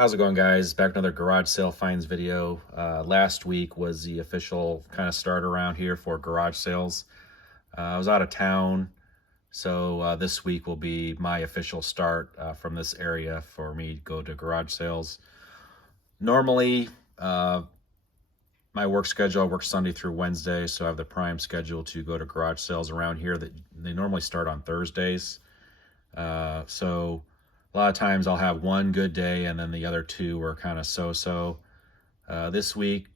How's it going, guys? Back with another garage sale finds video. Last week was the official kind of start around here for garage sales. I was out of town, so this week will be my official start from this area for me to go to garage sales. Normally, my work schedule, I work Sunday through Wednesday, so I have the prime schedule to go to garage sales around here. That they normally start on Thursdays. So a lot of times I'll have one good day and then the other two are kind of so-so. This week,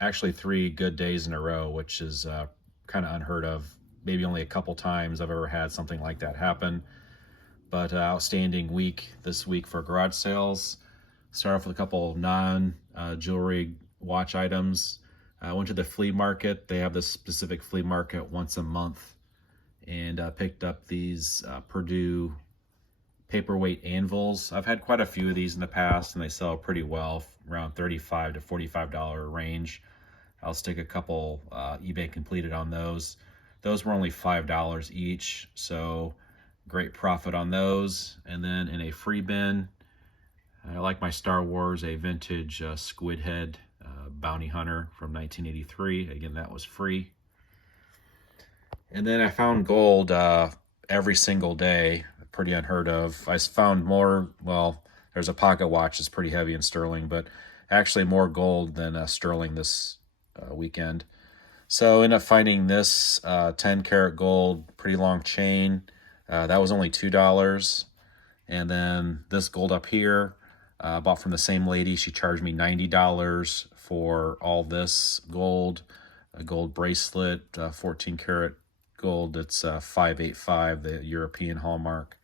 actually 3 good days in a row, which is kind of unheard of. Maybe only a couple times I've ever had something like that happen. But outstanding week this week for garage sales. Start off with a couple non-jewelry watch items. I went to the flea market. They have this specific flea market once a month, and picked up these Purdue paperweight anvils. I've had quite a few of these in the past, and they sell pretty well, around $35 to $45 range. I'll stick a couple eBay completed on those. Those were only $5 each, so great profit on those. And then in a free bin, I like my Star Wars, a vintage squid head bounty hunter from 1983. Again, that was free. And then I found gold every single day, pretty unheard of. I found more, well, there's a pocket watch that's pretty heavy in sterling, but actually more gold than sterling this weekend. So ended up finding this 10 karat gold, pretty long chain. That was only $2. And then this gold up here, bought from the same lady. She charged me $90 for all this gold, a gold bracelet, 14 karat gold. It's 585, the European hallmark.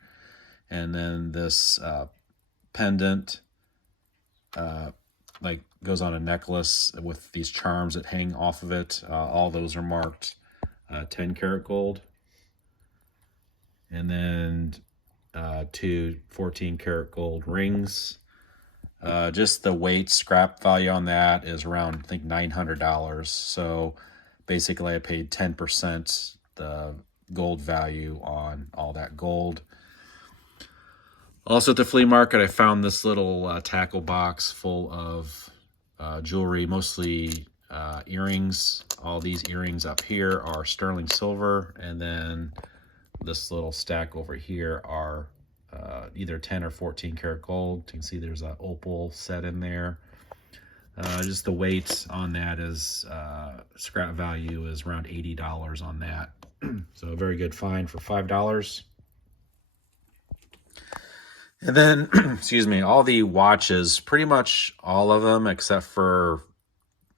And then this pendant, like goes on a necklace with these charms that hang off of it. All those are marked 10 karat gold. And then 2 14 karat gold rings. Just the weight scrap value on that is around, I think, $900. So basically I paid 10% the gold value on all that gold. Also at the flea market, I found this little tackle box full of jewelry, mostly earrings. All these earrings up here are sterling silver, and then this little stack over here are either 10 or 14 karat gold. You can see there's an opal set in there. Just the weight on that is scrap value is around $80 on that. So a very good find for $5. And then, excuse me, all the watches, pretty much all of them, except for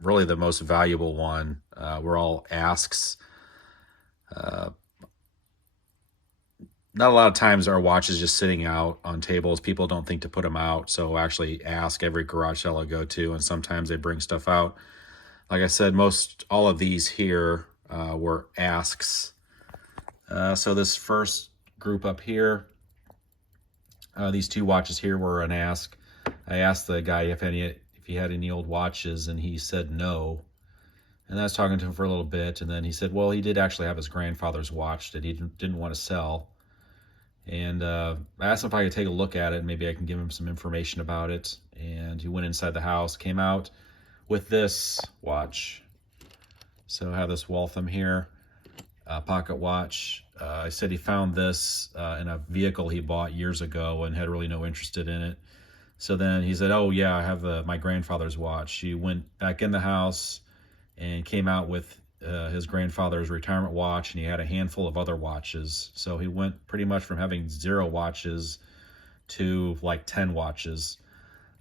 really the most valuable one, were all asks. Not a lot of times our watches just sitting out on tables. People don't think to put them out, so actually ask every garage sale I go to, and sometimes they bring stuff out. Like I said, all of these here were asks. So this first group up here, these 2 watches here were an ask. I asked the guy if he had any old watches, and he said no. And I was talking to him for a little bit, and then he said, well, he did actually have his grandfather's watch that he didn't want to sell. And I asked him if I could take a look at it, and maybe I can give him some information about it. And he went inside the house, came out with this watch. So I have this Waltham here, pocket watch. I said he found this in a vehicle he bought years ago and had really no interest in it. So then he said, oh yeah, I have my grandfather's watch. He went back in the house and came out with his grandfather's retirement watch, and he had a handful of other watches. So he went pretty much from having 0 watches to like 10 watches.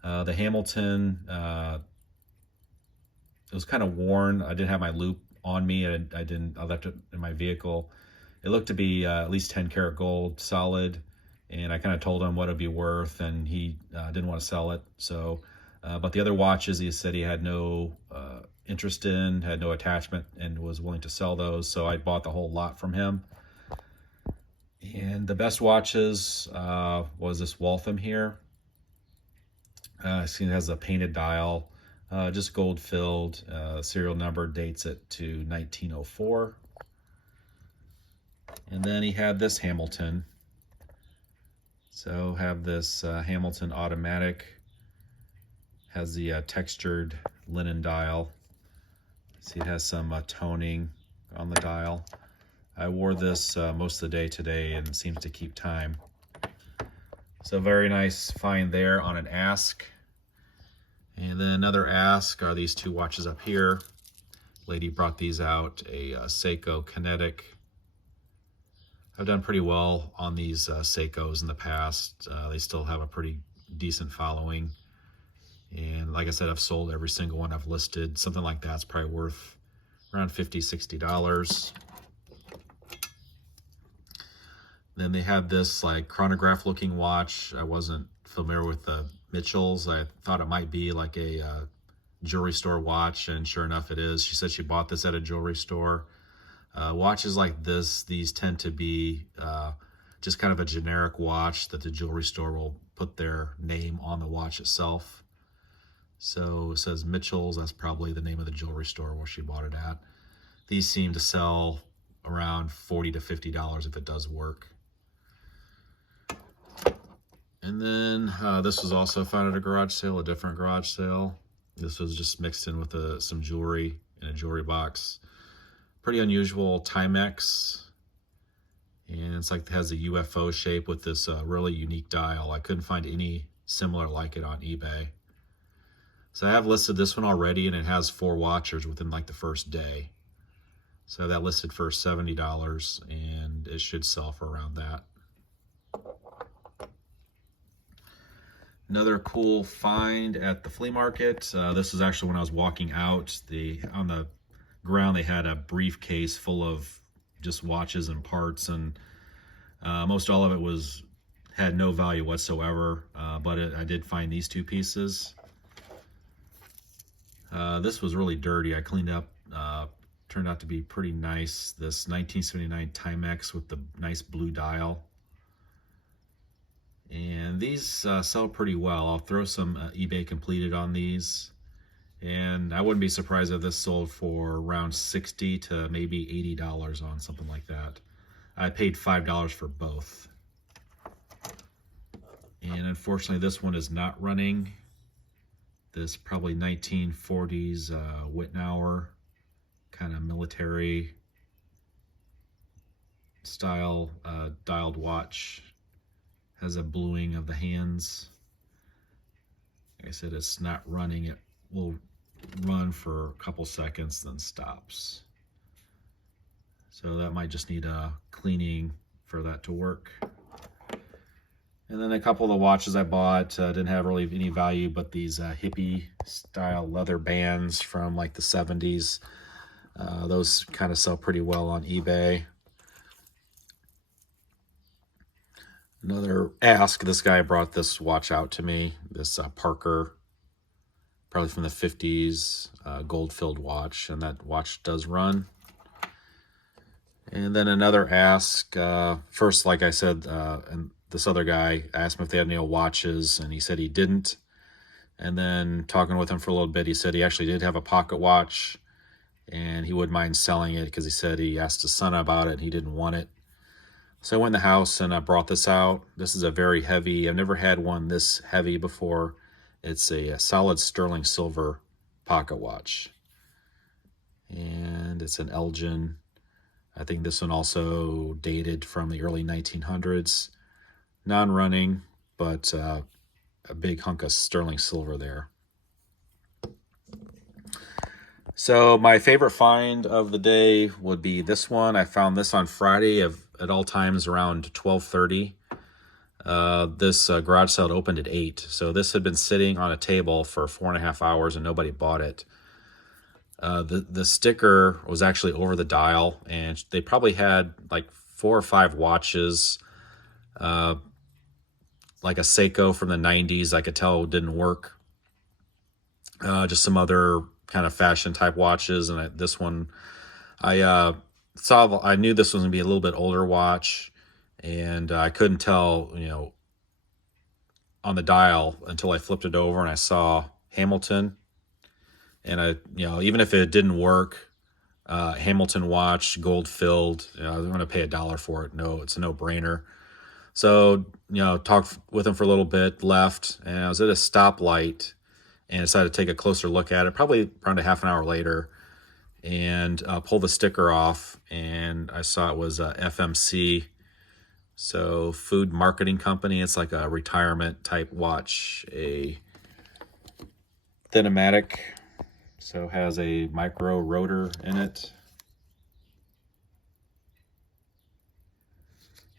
The Hamilton, it was kind of worn. I didn't have my loop on me. I left it in my vehicle. It looked to be at least 10 karat gold, solid. And I kind of told him what it'd be worth, and he didn't want to sell it. So, but the other watches, he said he had no interest in, had no attachment, and was willing to sell those. So I bought the whole lot from him. And the best watches was this Waltham here. It has a painted dial, just gold filled. Serial number dates it to 1904. And then he had this Hamilton. So have this Hamilton automatic. Has the textured linen dial. See, it has some toning on the dial. I wore this most of the day today and it seems to keep time. So very nice find there on an Ask. And then another Ask are these two watches up here. Lady brought these out, a Seiko Kinetic. I've done pretty well on these Seikos in the past. They still have a pretty decent following. And like I said, I've sold every single one I've listed. Something like that's probably worth around $50, $60. Then they had this like chronograph looking watch. I wasn't familiar with the Mitchells. I thought it might be like a jewelry store watch, and sure enough it is. She said she bought this at a jewelry store. Watches like this, these tend to be just kind of a generic watch that the jewelry store will put their name on the watch itself. So it says Mitchell's, that's probably the name of the jewelry store where she bought it at. These seem to sell around $40 to $50 if it does work. And then this was also found at a garage sale, a different garage sale. This was just mixed in with some jewelry in a jewelry box. Pretty unusual Timex. And it's like it has a UFO shape with this really unique dial. I couldn't find any similar like it on eBay. So I have listed this one already, and it has 4 watchers within like the first day. So that listed for $70, and it should sell for around that. Another cool find at the flea market. This was actually when I was walking out. On the ground they had a briefcase full of just watches and parts, and most all of it had no value whatsoever. But I did find these 2 pieces. This was really dirty. I cleaned up. Turned out to be pretty nice. This 1979 Timex with the nice blue dial. And these sell pretty well. I'll throw some eBay completed on these. And I wouldn't be surprised if this sold for around $60 to maybe $80 on something like that. I paid $5 for both. And unfortunately, this one is not running. This probably 1940s Wittnauer kind of military style dialed watch. Has a bluing of the hands. Like I said, it's not running. It will run for a couple seconds, then stops. So that might just need a cleaning for that to work. And then a couple of the watches I bought didn't have really any value, but these hippie style leather bands from like the 70s. Those kind of sell pretty well on eBay. Another Ask, this guy brought this watch out to me, this Parker, probably from the 50s, gold-filled watch, and that watch does run. And then another Ask, first, like I said, and this other guy asked him if they had any watches, and he said he didn't. And then talking with him for a little bit, he said he actually did have a pocket watch, and he wouldn't mind selling it because he said he asked his son about it, and he didn't want it. So I went in the house and I brought this out. This is a very heavy, I've never had one this heavy before. It's a solid sterling silver pocket watch. And it's an Elgin. I think this one also dated from the early 1900s. Non-running, but a big hunk of sterling silver there. So my favorite find of the day would be this one. I found this on Friday at all times around 12:30. This garage sale opened at 8. So this had been sitting on a table for 4.5 hours and nobody bought it. The sticker was actually over the dial, and they probably had like 4 or 5 watches, like a Seiko from the 90s. I could tell didn't work. Just some other kind of fashion type watches, and this one, I knew this was gonna be a little bit older watch, and I couldn't tell, on the dial until I flipped it over and I saw Hamilton, and even if it didn't work, Hamilton watch, gold filled, I'm gonna pay $1 for it. No, it's a no-brainer. So talked with him for a little bit, left, and I was at a stoplight. and decided to take a closer look at it, probably around a half an hour later, and pull the sticker off, and I saw it was FMC, so Food Marketing Company. It's like a retirement type watch, a Thin-O-Matic, so has a micro rotor in it.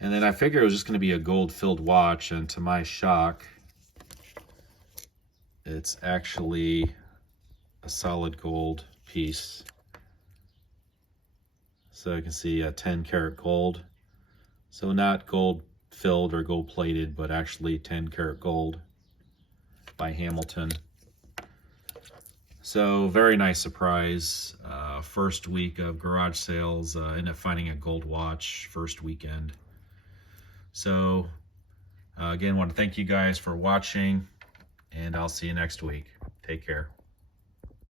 And then I figured it was just going to be a gold-filled watch, and to my shock, it's actually a solid gold piece. So you can see 10 karat gold. So not gold filled or gold plated, but actually 10 karat gold by Hamilton. So very nice surprise. First week of garage sales, ended up finding a gold watch first weekend. So again, want to thank you guys for watching, and I'll see you next week. Take care.